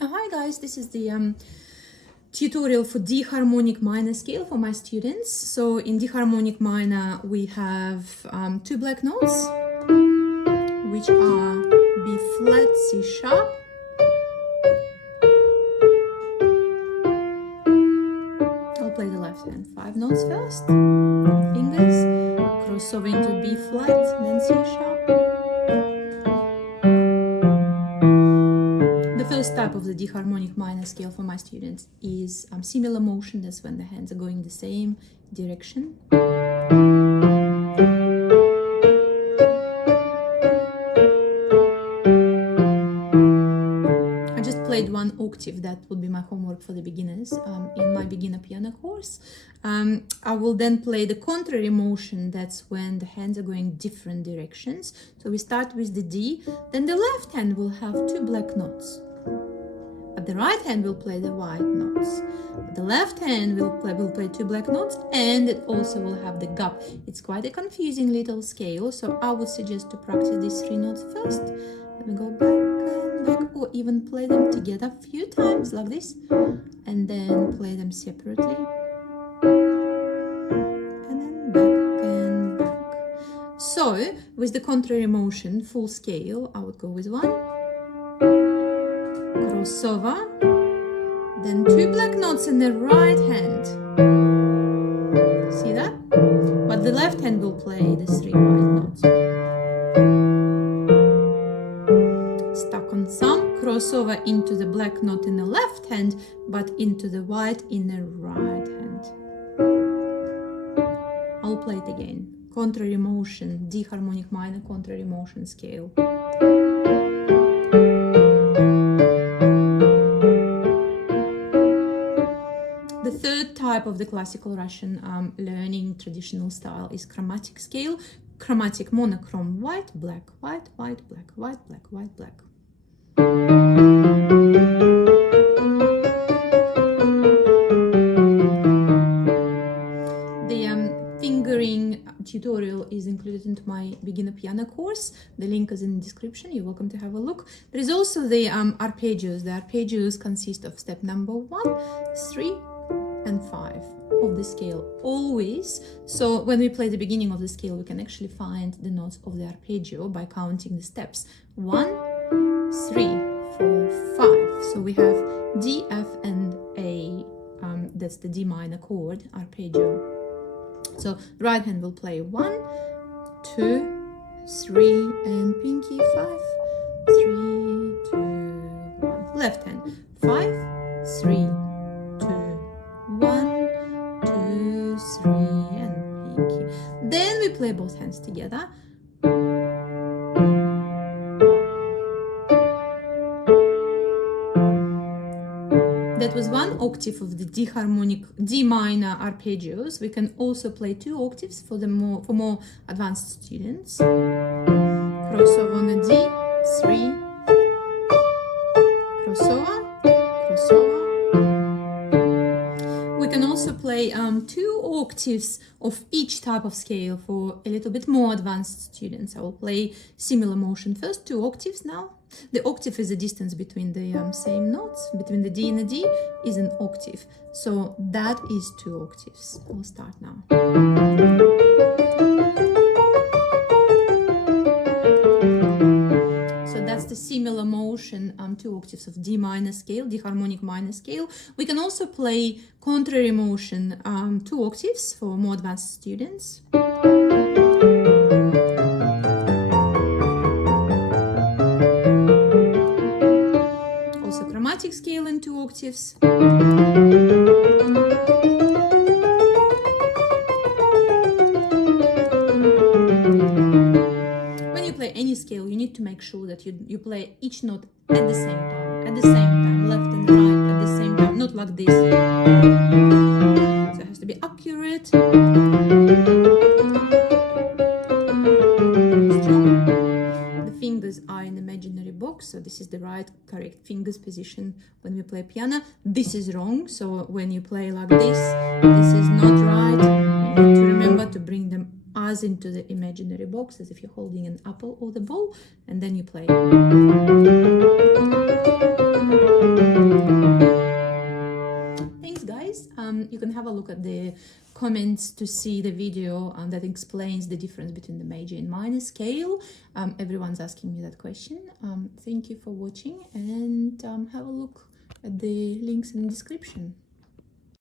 Hi guys, this is the tutorial for D harmonic minor scale for my students. So in D harmonic minor we have two black notes, which are B flat, C sharp. I'll play the left hand. 5 notes first, fingers, cross over into B flat, then C sharp. The first type of the D harmonic minor scale for my students is similar motion. That's when the hands are going the same direction. I just played one octave. That would be my homework for the beginners in my beginner piano course. I will then play the contrary motion. That's when the hands are going different directions. So we start with the D, then the left hand will have two black notes. But the right hand will play the white notes. But the left hand will play two black notes, and it also will have the gap. It's quite a confusing little scale, so I would suggest to practice these 3 notes first. Let me go back and back, or even play them together a few times like this, and then play them separately. And then back and back. So with the contrary motion, full scale, I would go with 1. Crossover, then 2 black notes in the right hand. See that? But the left hand will play the 3 white notes. Stuck on some, crossover into the black note in the left hand, but into the white in the right hand. I'll play it again. Contrary motion, D harmonic minor contrary motion scale. The third type of the classical Russian learning traditional style is chromatic scale. Chromatic monochrome, white, black, white, white, black, white, black, white, black. The fingering tutorial is included into my beginner piano course. The link is in the description. You're welcome to have a look. There is also the arpeggios. The arpeggios consist of step number 1, 3, and 5 of the scale always. So when we play the beginning of the scale, we can actually find the notes of the arpeggio by counting the steps. 1, 3, 4, 5. So we have D, F, and A. That's the D minor chord arpeggio. So the right hand will play 1, 2, 3, and pinky 5, 3, 2, 1. Left hand 5, 3, 1, 2, 3, and pinky. Then we play both hands together. That was 1 octave of the D harmonic D minor arpeggios. We can also play 2 octaves for more advanced students. Crossover on the D, 3, crossover, crossover. We can also play 2 octaves of each type of scale for a little bit more advanced students. I will play similar motion first, 2 octaves now. The octave is the distance between the same notes, between the D and the D is an octave. So that is 2 octaves. I'll start now. The similar motion, 2 octaves of D minor scale, D harmonic minor scale. We can also play contrary motion, 2 octaves for more advanced students. Also chromatic scale in 2 octaves. Any scale, you need to make sure that you play each note at the same time, left and right at the same time, not like this. So it has to be accurate, strong. The fingers are in imaginary box, so this is the right correct fingers position when we play piano. This is wrong, so when you play like this is not right. You need to remember to bring them as into the imaginary box, as if you're holding an apple or the ball, and then you play. you can have a look at the comments to see the video that explains the difference between the major and minor scale. Everyone's asking me that question. Thank you for watching, and have a look at the links in the description.